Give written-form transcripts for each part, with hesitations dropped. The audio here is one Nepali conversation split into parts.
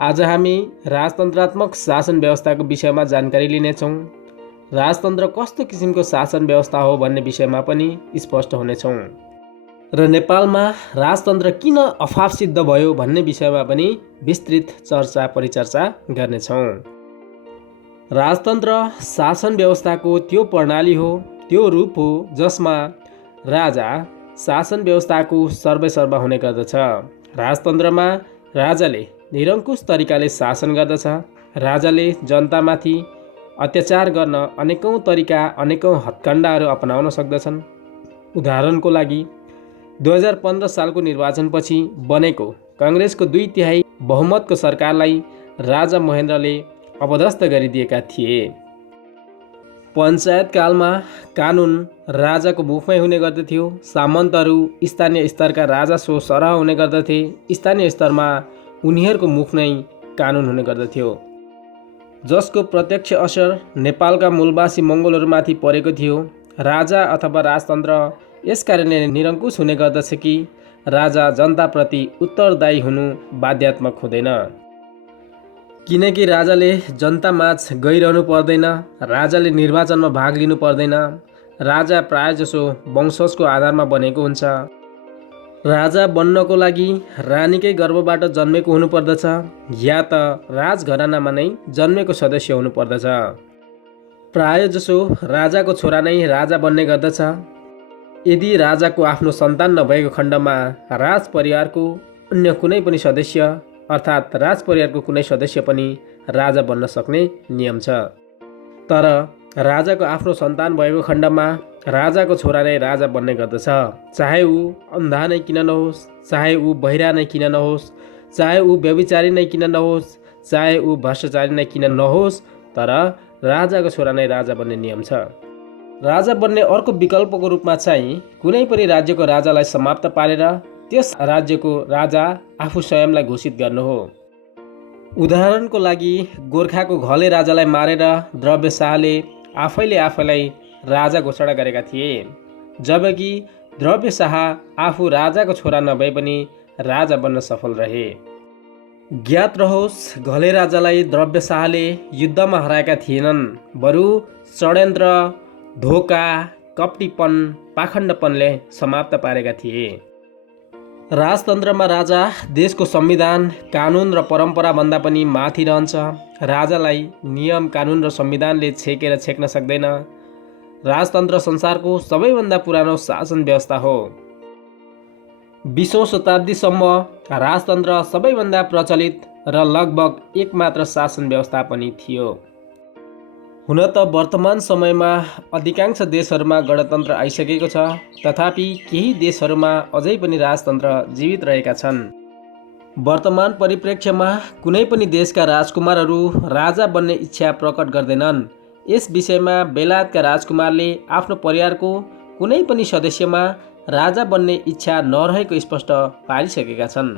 आज हामी राजतन्त्रात्मक शासन व्यवस्थाको विषयमा जानकारी लिनेछौँ। राजतन्त्र कस्तो किसिमको शासन व्यवस्था हो भन्ने विषयमा पनि स्पष्ट हुनेछौँ र नेपालमा राजतन्त्र किन अभाव सिद्ध भयो भन्ने विषयमा पनि विस्तृत चर्चा परिचर्चा गर्नेछौँ। राजतन्त्र शासन व्यवस्थाको त्यो प्रणाली हो, त्यो रूप हो जसमा राजा शासन व्यवस्थाको सर्वेसर्वा हुने गर्दछ। राजतन्त्रमा राजाले निरङ्कुश तरिकाले शासन गर्दछ। राजाले जनतामाथि अत्याचार गर्न अनेकौं तरिका, अनेकौं हत्कण्डाहरू अपनाउन सक्दछन्। उदाहरणको लागि 2015 सालको निर्वाचनपछि बनेको काङ्ग्रेसको 2/3 बहुमतको सरकारलाई राजा महेन्द्रले अपदस्थ गरिदिएका थिए। पञ्चायतकालमा कानुन राजाको मुखमै हुने गर्दथ्यो। सामन्तहरू स्थानीय स्तरका राजस्व सरह हुने गर्दथे। स्थानीय स्तरमा उनीहरूको मुख नै कानुन हुने गर्दथ्यो, जसको प्रत्यक्ष असर नेपालका मूलवासी मङ्गोलहरूमाथि परेको थियो। राजा अथवा राजतन्त्र यसकारणले निरङ्कुश हुने गर्दछ कि राजा जनताप्रति उत्तरदायी हुनु बाध्यात्मक हुँदैन, किनकि राजाले जनतामाझ गइरहनु पर्दैन। राजाले निर्वाचनमा भाग लिनु पर्दैन। राजा प्रायजसो वंशजको आधारमा बनेको हुन्छ। राजा बन्नको लागि रानीकै गर्भबाट जन्मेको हुनुपर्दछ या त राजघरानामा नै जन्मेको सदस्य हुनुपर्दछ। प्रायजसो राजाको छोरा नै राजा बन्ने गर्दछ। यदि राजाको आफ्नो सन्तान नभएको खण्डमा राज परिवारको अन्य कुनै पनि सदस्य अर्थात् राज परिवारको कुनै सदस्य पनि राजा बन्न सक्ने नियम छ। तर राजाको आफ्नो सन्तान भएको खण्डमा राजाको छोरा नै राजा बन्ने गर्दछ। चाहे ऊ अन्धा नै किन नहोस्, चाहे ऊ बहिरा नै किन नहोस्, चाहे ऊ व्यभिचारी नै किन नहोस्, चाहे ऊ भ्रष्टाचारी नै किन नहोस्, तर राजाको छोरा नै राजा बन्ने नियम छ। राजा बन्ने अर्को विकल्पको रूपमा चाहिँ कुनै पनि राज्यको राजालाई समाप्त पारेर त्यस राज्यको राजा आफू स्वयंलाई घोषित गर्नु हो। उदाहरणको लागि गोर्खाको घले राजालाई मारेर द्रव्य शाहले आफैले आफैलाई राजा घोषणा गरेका थिए, जबकि द्रव्य शाह आफू राजाको छोरा नभए पनि राजा बन्न सफल रहे। ज्ञात रहोस्, घले राजालाई द्रव्य शाहले युद्धमा हराएका थिएनन्, बरु षड्यन्त्र, धोका, कपटीपन, पाखण्डपनले समाप्त पारेका थिए। राजतन्त्रमा राजा देशको संविधान, कानुन र परम्परा भन्दा पनि माथि रहन्छ। राजालाई नियम, कानुन र संविधानले छेक्न सक्दैन। राजतन्त्र संसारको सबैभन्दा पुरानो शासन व्यवस्था हो। 20औं शताब्दीसम्म राजतन्त्र सबैभन्दा प्रचलित र लगभग एकमात्र शासन व्यवस्था पनि थियो। हुन त वर्तमान समयमा अधिकांश देशहरूमा गणतन्त्र आइसकेको छ, तथापि केही देशहरूमा अझै पनि राजतन्त्र जीवित रहेका छन्। वर्तमान परिप्रेक्ष्यमा कुनै पनि देशका राजकुमारहरू राजा बन्ने इच्छा प्रकट गर्दैनन्। यस विषयमा बेलायतका राजकुमारले आफ्नो परिवारको कुनै पनि सदस्यमा राजा बन्ने इच्छा नरहेको स्पष्ट पारिसकेका छन्।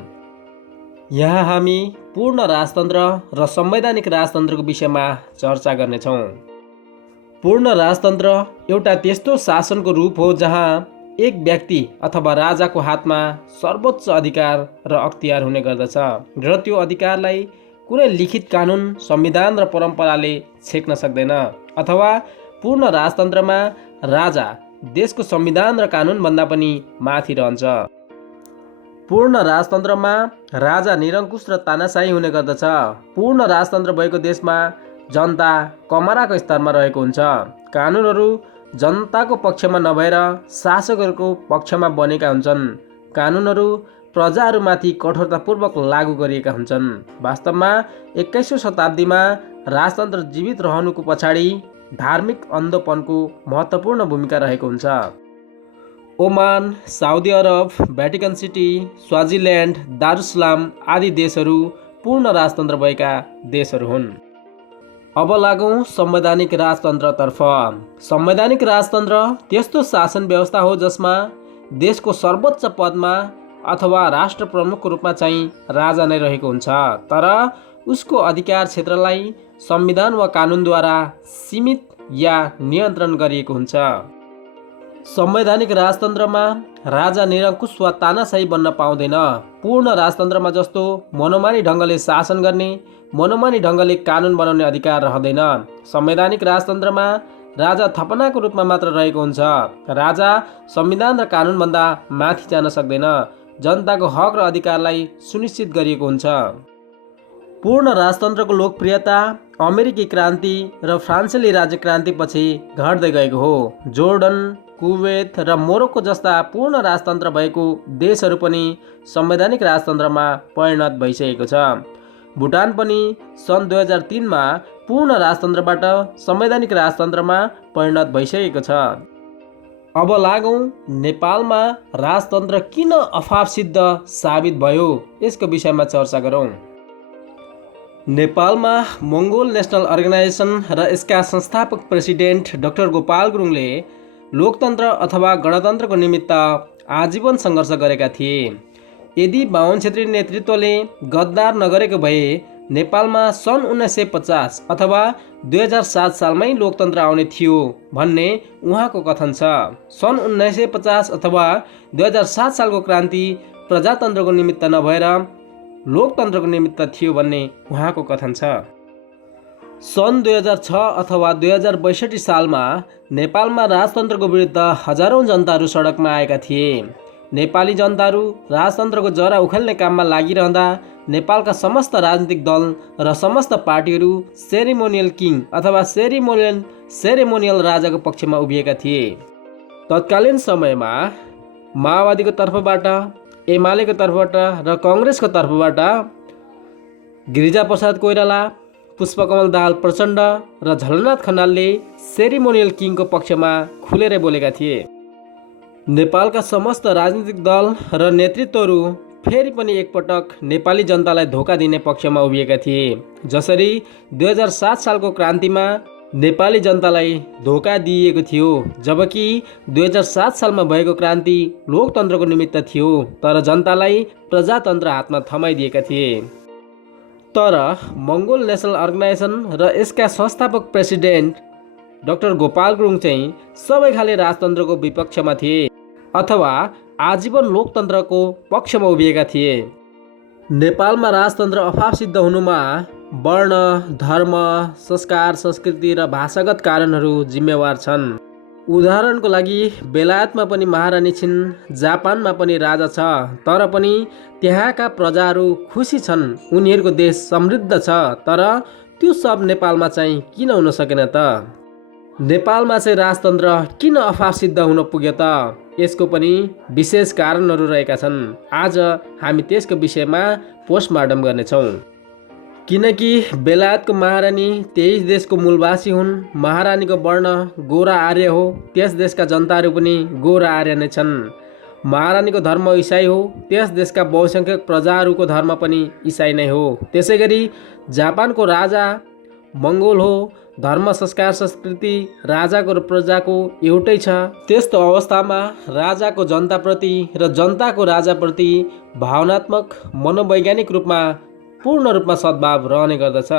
यहाँ हामी पूर्ण राजतन्त्र र संवैधानिक राजतन्त्रको विषयमा चर्चा गर्नेछौँ। पूर्ण राजतन्त्र एउटा त्यस्तो शासनको रूप हो जहाँ एक व्यक्ति अथवा राजाको हातमा सर्वोच्च अधिकार र अख्तियार हुने गर्दछ र त्यो अधिकारलाई कुनै लिखित कानुन, संविधान र परम्पराले छेक्न सक्दैन। अथवा पूर्ण राजतन्त्रमा राजा देशको संविधान र कानुनभन्दा पनि माथि रहन्छ। पूर्ण राजतन्त्रमा राजा निरङ्कुश र तानाशाही हुने गर्दछ। पूर्ण राजतन्त्र भएको देशमा जनता कमराको स्तरमा रहेको हुन्छ। कानुनहरू जनताको पक्षमा नभएर शासकहरूको पक्षमा बनेका हुन्छन्। कानुनहरू प्रजाहरूमाथि कठोरतापूर्वक लागू गरिएका हुन्छन्। वास्तवमा 21औं शताब्दीमा राजतन्त्र जीवित रहनुको पछाडि धार्मिक अन्धोपनको महत्त्वपूर्ण भूमिका रहेको हुन्छ। Oman, Saudi Arab, Vatican City, Swaziland, Darussalam आदि देशहरू पूर्ण राजतन्त्र भएका देशहरू हुन्। अब लागौँ संवैधानिक राजतन्त्रतर्फ। संवैधानिक राजतन्त्र त्यस्तो शासन व्यवस्था हो जसमा देशको सर्वोच्च पदमा अथवा राष्ट्र प्रमुखको रूपमा चाहिँ राजा नै रहेको हुन्छ, तर उसको अधिकार क्षेत्रलाई संविधान वा कानुनद्वारा सीमित या नियन्त्रण गरिएको हुन्छ। संवैधानिक राजतन्त्रमा राजा निरङ्कुश वा तानाशाही बन्न पाउँदैन। पूर्ण राजतन्त्रमा जस्तो मनोमानी ढङ्गले शासन गर्ने, मनोमानी ढङ्गले कानुन बनाउने अधिकार रहँदैन। संवैधानिक राजतन्त्रमा राजा थपनाको रूपमा मात्र रहेको हुन्छ। राजा संविधान र कानुनभन्दा माथि जान सक्दैन। जनताको हक र अधिकारलाई सुनिश्चित गरिएको हुन्छ। पूर्ण राजतन्त्रको लोकप्रियता अमेरिकी क्रान्ति र फ्रान्सेली राज्य क्रान्तिपछि घट्दै गएको हो। जोर्डन, कुवेत र मोरक्को जस्ता पूर्ण राजतन्त्र भएको देशहरू पनि संवैधानिक राजतन्त्रमा परिणत भइसकेको छ। भुटान पनि सन् 2003मा पूर्ण राजतन्त्रबाट संवैधानिक राजतन्त्रमा परिणत भइसकेको छ। अब लागौँ नेपालमा राजतन्त्र किन अफाप सिद्ध साबित भयो यसको विषयमा चर्चा गरौँ। नेपालमा मङ्गोल नेसनल अर्गनाइजेसन र यसका संस्थापक प्रेसिडेन्ट डाक्टर गोपाल गुरुङले लोकतन्त्र अथवा गणतन्त्रको निमित्त आजीवन सङ्घर्ष गरेका थिए। यदि बाहुन क्षेत्रीय नेतृत्वले गद्दार नगरेको भए नेपालमा सन् 1950 अथवा 2007 सालमै लोकतन्त्र आउने थियो भन्ने उहाँको कथन छ। सन् 1950 अथवा 2007 सालको क्रान्ति प्रजातन्त्रको निमित्त नभएर लोकतन्त्रको निमित्त थियो भन्ने उहाँको कथन छ। सन् 2006 अथवा 2062 सालमा नेपालमा राजतन्त्रको विरुद्ध हजारौं जनताहरू सडकमा आएका थिए। नेपाली जनताहरू राजतन्त्रको जरा उखेल्ने काममा लागिरहँदा नेपालका समस्त राजनीतिक दल र समस्त पार्टीहरू सेरेमोनियल किङ अथवा सेरेमोनियल राजाको पक्षमा उभिएका थिए। तत्कालीन समयमा माओवादीको तर्फबाट, एमालेको तर्फबाट र कङ्ग्रेसको तर्फबाट गिरिजाप्रसाद कोइराला, पुष्पकमल दाहाल प्रचण्ड र झलनाथ खनालले सेरेमोनियल किङको पक्षमा खुलेरै बोलेका थिए। नेपालका समस्त राजनीतिक दल र नेतृत्वहरू फेरि पनि एकपटक नेपाली जनतालाई धोका दिने पक्षमा उभिएका थिए। जसरी 2007 सालको क्रान्तिमा नेपाली जनतालाई धोका दिइएको थियो, जबकि 2007 सालमा भएको क्रान्ति लोकतन्त्रको निमित्त थियो तर जनतालाई प्रजातन्त्र हातमा थमाइदिएका थिए। तर मङ्गोल नेसनल अर्गनाइजेसन र यसका संस्थापक प्रेसिडेन्ट डाक्टर गोपाल गुरुङ चाहिँ सबै खाले राजतन्त्रको विपक्षमा थिए अथवा आजीवन लोकतन्त्रको पक्षमा उभिएका थिए। नेपालमा राजतन्त्र अफाप सिद्ध हुनुमा वर्ण, धर्म, संस्कार, संस्कृति र भाषागत कारणहरू जिम्मेवार छन्। उदाहरणको लागि बेलायतमा पनि महारानी छिन्, जापानमा पनि राजा छ, तर पनि त्यहाँका प्रजाहरू खुसी छन्, उनीहरूको देश समृद्ध छ। तर त्यो सब नेपालमा चाहिँ किन हुन सकेन त? नेपालमा चाहिँ राजतन्त्र किन अफाप सिद्ध हुन पुग्यो त? यसको पनि विशेष कारणहरू रहेका छन्। आज हामी त्यसको विषयमा पोस्टमार्टम गर्नेछौँ। किनकि बेलायतको महारानी त्यही देशको मूलवासी हुन्, महारानीको वर्ण गोरा आर्य हो, त्यस देशका जनताहरू पनि गोरा आर्य नै छन्। महारानीको धर्म इसाई हो, त्यस देशका बहुसङ्ख्यक प्रजाहरूको धर्म पनि इसाई नै हो। त्यसै गरी जापानको राजा मङ्गोल हो, धर्म, संस्कार, संस्कृति राजाको र प्रजाको एउटै छ। त्यस्तो अवस्थामा राजाको जनताप्रति र जनताको राजाप्रति भावनात्मक, मनोवैज्ञानिक रूपमा पूर्ण रूपमा सद्भाव रहने गर्दछ।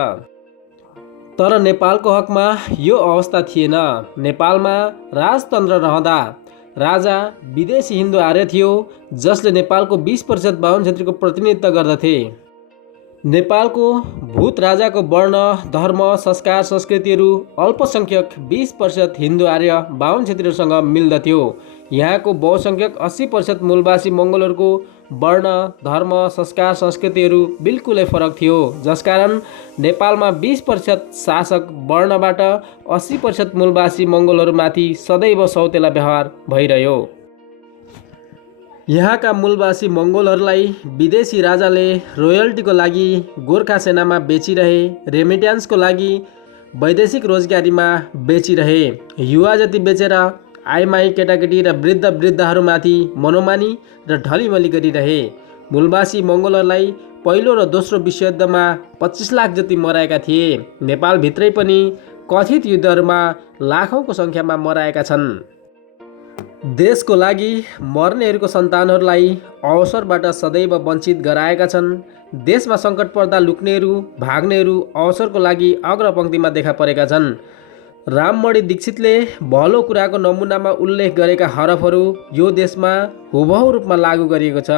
तर नेपालको हकमा यो अवस्था थिएन। नेपालमा राजतन्त्र रहँदा राजा विदेशी हिन्दू आर्य थियो, जसले नेपालको 20% बाहुन क्षेत्रीको प्रतिनिधित्व गर्दथे। नेपालको भूत राजाको वर्ण, धर्म, संस्कार, संस्कृतिहरू अल्पसङ्ख्यक 20% हिन्दू आर्य बाहुन क्षेत्रीहरूसँग मिल्दथ्यो। यहाँको बहुसङ्ख्यक 80% मूलवासी मङ्गोलहरूको वर्ण, धर्म, संस्कार, संस्कृतिहरू बिल्कुलै फरक थियो, जसकारण नेपालमा 20% शासक वर्णबाट 80% मूलवासी मङ्गोलहरूमाथि सदैव सौतेला व्यवहार भइरह्यो। यहाँका मूलवासी मङ्गोलहरूलाई विदेशी राजाले रोयल्टीको लागि गोर्खा सेनामा बेचिरहे, रेमिट्यान्सको लागि वैदेशिक रोजगारीमा बेचिरहे, युवा जति बेचेर आइमाई केटाकेटी र वृद्धहरूमाथि मनोमानी र ढलिमली गरिरहे। मूलवासी मङ्गोलहरूलाई पहिलो र दोस्रो विश्वयुद्धमा 25 लाख जति मराएका थिए। नेपालभित्रै पनि कथित युद्धहरूमा लाखौँको सङ्ख्यामा मराएका छन्। देशको लागि मर्नेहरूको सन्तानहरूलाई अवसरबाट सदैव वञ्चित गराएका छन्। देशमा सङ्कट पर्दा लुक्नेहरू, भाग्नेहरू अवसरको लागि अग्रपङ्क्तिमा देखा परेका छन्। राममणि दीक्षितले भलो कुराको नमुनामा उल्लेख गरेका हरफहरू यो देशमा हुबहु रूपमा लागू गरिएको छ।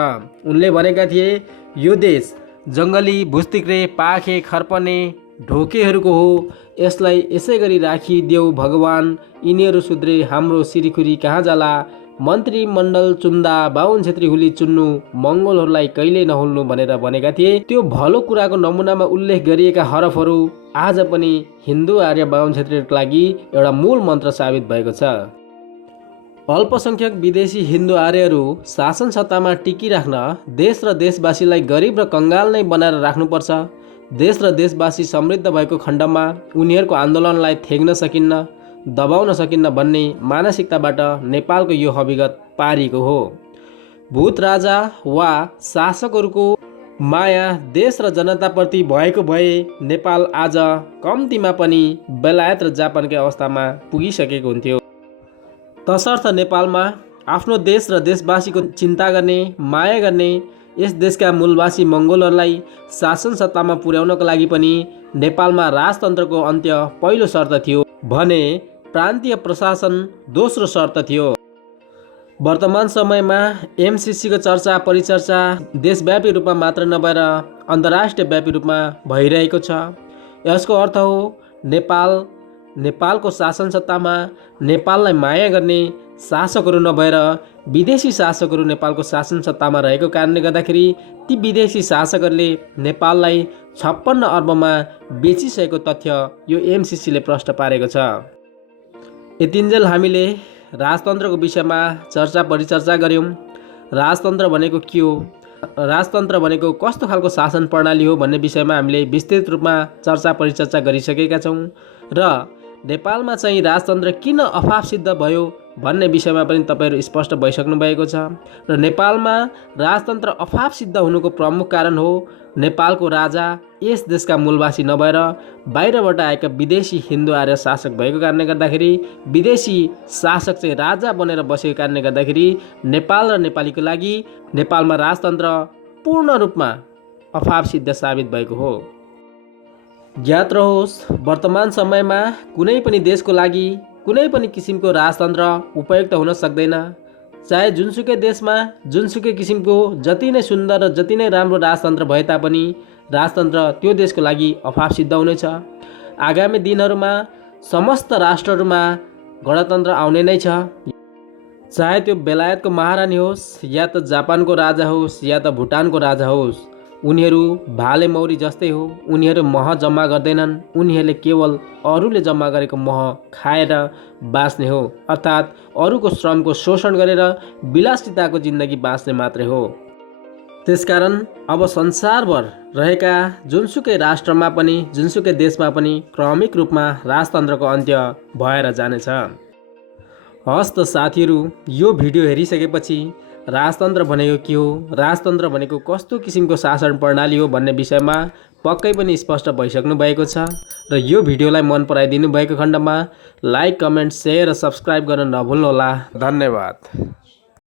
उनले भनेका थिए, यो देश जङ्गली, भुस्तिक्रे, पाखे, खर्पने, ढोकेहरूको हो। यसलाई यसै गरी राखिदेऊ भगवान, यिनीहरू सुध्रे हाम्रो सिरिखुरी कहाँ जाला। मन्त्रीमण्डल चुन्दा, बाहुन छेत्री हुली चुन्नु, मङ्गोलहरूलाई कहिल्यै नहुल्नु भनेर भनेका थिए। त्यो भलो कुराको नमुनामा उल्लेख गरिएका हरफहरू आज पनि हिन्दू आर्य बाहुन छेत्रीहरूको लागि एउटा मूल मन्त्र साबित भएको छ। अल्पसङ्ख्यक विदेशी हिन्दू आर्यहरू शासन सत्तामा टिकिराख्न देश र देशवासीलाई गरिब र कङ्गाल नै बनाएर राख्नुपर्छ। देश र देशवासी समृद्ध भएको खण्डमा उनीहरूको आन्दोलनलाई थेग्न सकिन्न, दबाउन सकिन्न भन्ने मानसिकताबाट नेपालको यो हविगत पारिएको हो। भूत राजा वा शासकहरूको माया देश र जनताप्रति भएको भए नेपाल आज कम्तीमा पनि बेलायत र जापानकै अवस्थामा पुगिसकेको हुन्थ्यो। तसर्थ नेपालमा आफ्नो देश र देशवासीको चिन्ता गर्ने, माया गर्ने यस देशका मूलवासी मङ्गोलहरूलाई शासन सत्तामा पुर्याउनको लागि पनि नेपालमा राजतन्त्रको अन्त्य पहिलो शर्त थियो भने प्रान्तीय प्रशासन दोस्रो शर्त थियो। वर्तमान समयमा एमसिसीको चर्चा परिचर्चा देशव्यापी रूपमा मात्र नभएर अन्तर्राष्ट्रिय व्यापी रूपमा भइरहेको छ। यसको अर्थ हो नेपालको शासन सत्तामा नेपाललाई माया गर्ने शासकहरू नभएर विदेशी शासकहरू नेपालको शासन सत्तामा रहेको कारणले गर्दाखेरि ती विदेशी शासकहरूले नेपाललाई 56 अर्बमा बेचिसकेको तथ्य यो एमसिसीले प्रष्ट पारेको छ। यतिन्जेल हामीले राजतन्त्रको विषयमा चर्चा परिचर्चा गऱ्यौँ। राजतन्त्र भनेको के हो, राजतन्त्र भनेको कस्तो खालको शासन प्रणाली हो भन्ने विषयमा हामीले विस्तृत रूपमा चर्चा परिचर्चा गरिसकेका छौँ र नेपालमा चाहिँ राजतन्त्र किन अभाव सिद्ध भयो भन्ने विषयमा पनि तपाईँहरू स्पष्ट भइसक्नु भएको छ र नेपालमा राजतन्त्र अभाव सिद्ध हुनुको प्रमुख कारण हो नेपालको राजा यस देशका मूलवासी नभएर बाहिरबाट आएका विदेशी हिन्दू आर्य शासक भएको कारणले गर्दाखेरि विदेशी शासक चाहिँ राजा बनेर बसेको कारणले गर्दाखेरि नेपाल र नेपालीको लागि नेपालमा राजतन्त्र पूर्ण रूपमा अभाव सिद्ध साबित भएको हो। ज्ञात रहोस्, वर्तमान समयमा कुनै पनि देशको लागि कुनै पनि किसिमको राजतन्त्र उपयुक्त हुन सक्दैन। चाहे जुनसुकै देशमा जुनसुकै किसिमको जति नै सुन्दर र जति नै राम्रो राजतन्त्र भए तापनि राजतन्त्र त्यो देशको लागि अभाव सिद्ध हुनेछ। आगामी दिनहरूमा समस्त राष्ट्रहरूमा गणतन्त्र आउने नै छ। चाहे त्यो बेलायतको महारानी होस् या त जापानको राजा होस् या त भुटानको राजा होस्, उनीहरू भाले मौरी जस्तै हो। उनीहरू मह जम्मा गर्दैनन्, उनीहरूले केवल अरूले जम्मा गरेको मह खाएर बाँच्ने हो, अर्थात् अरूको श्रमको शोषण गरेर विलासिताको जिन्दगी बाँच्ने मात्रै हो। त्यसकारण अब संसारभर रहेका जुनसुकै राष्ट्रमा पनि जुनसुकै देशमा पनि क्रमिक रूपमा राजतन्त्रको अन्त्य भएर जानेछ। हस् त साथीहरू, यो भिडियो हेरिसकेपछि राजतन्त्र भनेको के हो, राजतन्त्र भनेको कस्तो किसिमको शासन प्रणाली हो भन्ने विषयमा पक्कै पनि स्पष्ट भइसक्नु भएको छ र यो भिडियोलाई मन पराइदिनु भएको खण्डमा लाइक, कमेन्ट, सेयर र सब्सक्राइब गर्न नभुल्नुहोला। धन्यवाद।